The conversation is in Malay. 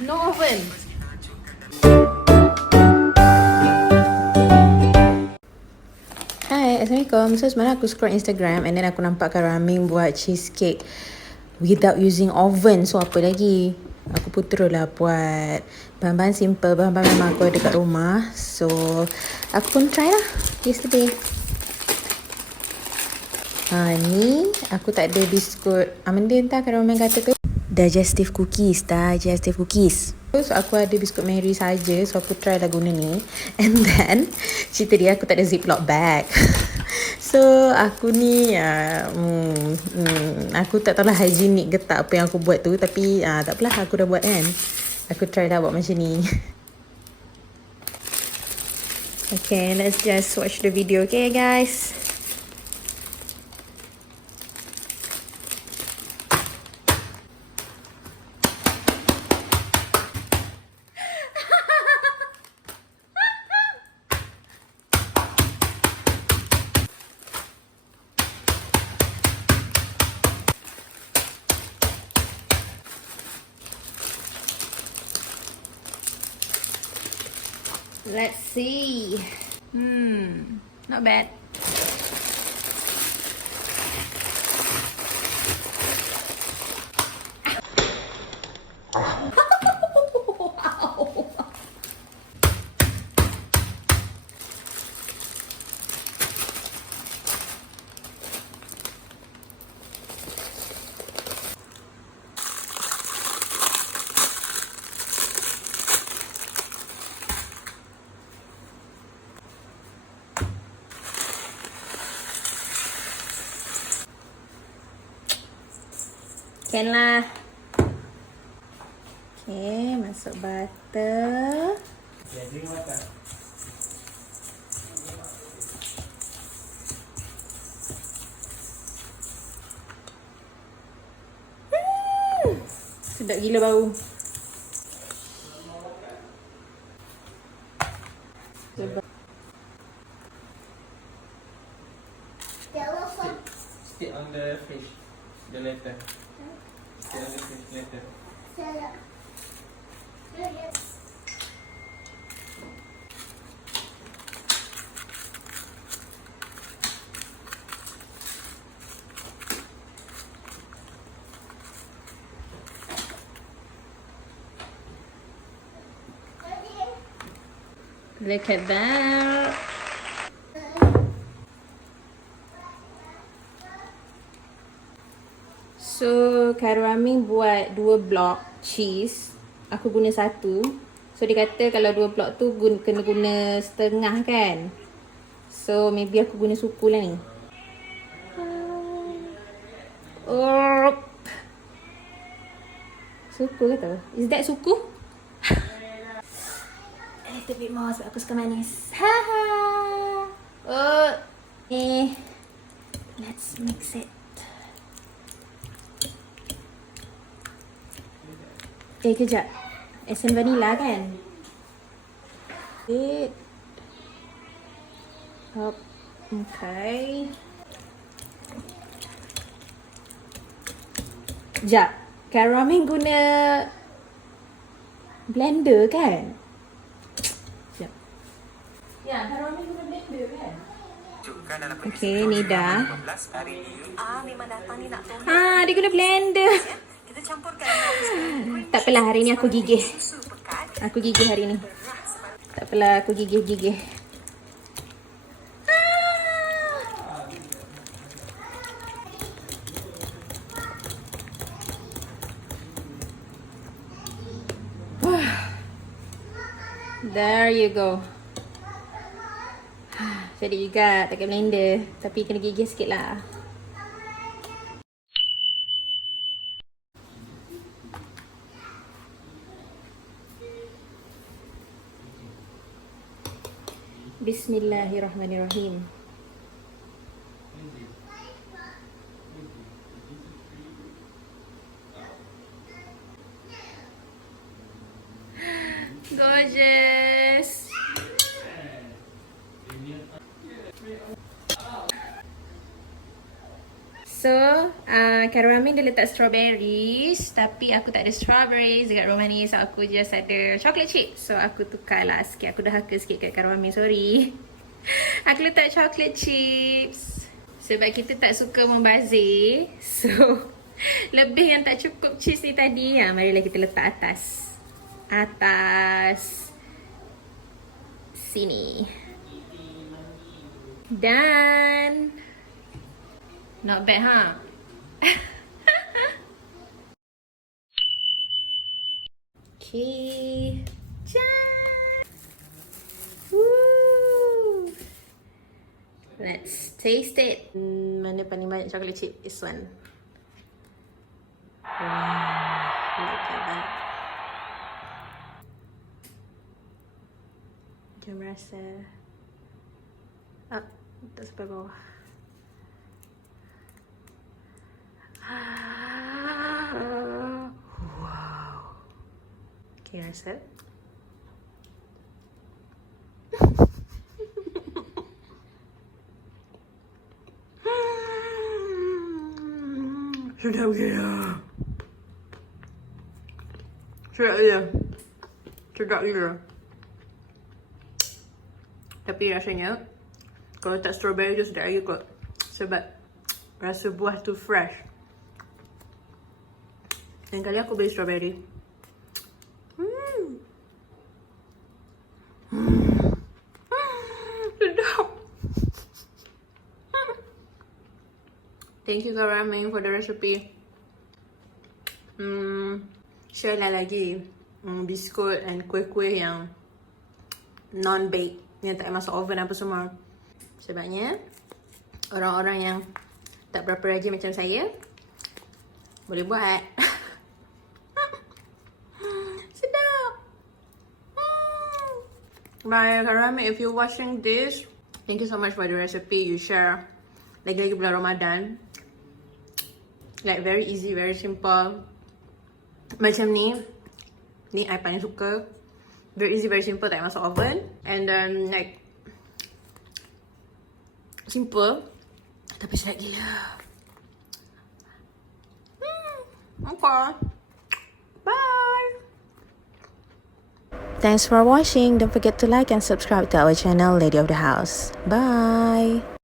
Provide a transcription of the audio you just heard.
No oven. Hai, Assalamualaikum. So semalam aku scroll Instagram and then aku nampak Kak Raming buat cheesecake without using oven. So apa lagi? Aku pun terus lah buat. Bahan-bahan simple, bahan-bahan memang aku ada kat rumah. So aku pun try lah yesterday. Ni aku tak ada biskut. Benda entah Kak Raming kata ke digestive cookies. So aku ada biskut Mary saja. So aku try lah guna ni. And then cerita dia aku tak ada ziplock bag. So aku ni aku tak tahulah hygenic ke tak apa yang aku buat tu. Tapi tak apalah, aku dah buat kan. Aku try lah buat macam ni. Okay, let's just watch the video. Okay guys. Let's see. Not bad. Can lah. Okay, masuk butter. Sedap gila bau. Stick on the fish, the letter. Stick on the fish letter. Look at that. So, Kak Raming buat 2 blok cheese. Aku guna 1. So, dia kata kalau 2 blok tu kena guna setengah kan. So, maybe aku guna suku lah ni. Suku ke tu? Is that suku? A little bit more sebab aku suka manis. Let's mix it. Kejap. Esen vanilla kan? Hop. Okay. Sekejap. Kak Raming guna blender kan? Sekejap. Ya, Kak Raming guna blender kan? Okay, ni dah. Dia guna blender. Tak apalah, hari ni aku gigih. Aku gigih hari ni. Tak apalah, aku gigih-gigih. There you go. Jadi juga pakai blender. Tapi kena gigih sikit lah. Bismillahirrahmanirrahim. Gorgeous. So, Karamin dia letak strawberries, tapi aku tak ada strawberries dekat rumah ni, so aku just ada chocolate chip. So, aku tukar lah sikit. Aku dah haka sikit kat Karamin, sorry. Aku letak chocolate chips sebab kita tak suka membazir. So, lebih yang tak cukup cheese ni tadi, marilah kita letak atas. Atas sini. Dan not bad, ha? Okay. Ciao. Woo. Let's taste it. Mana paling banyak chocolate chip? This one. Wow. Look at that. Jom rasa. Tak sampai bawah. Wow. Okay, rasa. Sedap gila. Sedap gila. Sedap gila. Tapi rasanya, kalau tak strawberry tu sedap lagi kot. Sebab rasa buah tu fresh. Dan kali aku beli strawberry. Sedap. Thank you Kak Ramin for the recipe. Share lah lagi biskut and kuih-kuih yang non-bake, yang tak masuk oven apa semua. Sebabnya orang-orang yang tak berapa rajin macam saya boleh buat. Sedap. Bye Kak Ramin, if you're watching this, thank you so much for the recipe you share. Lagi-lagi bulan Ramadan. Like very easy, very simple. Macam ni I paling suka. Very easy, very simple, tak masuk oven. And then like simple tapi sedap gila. Okay. Bye. Thanks for watching. Don't forget to like and subscribe to our channel Lady of the House. Bye.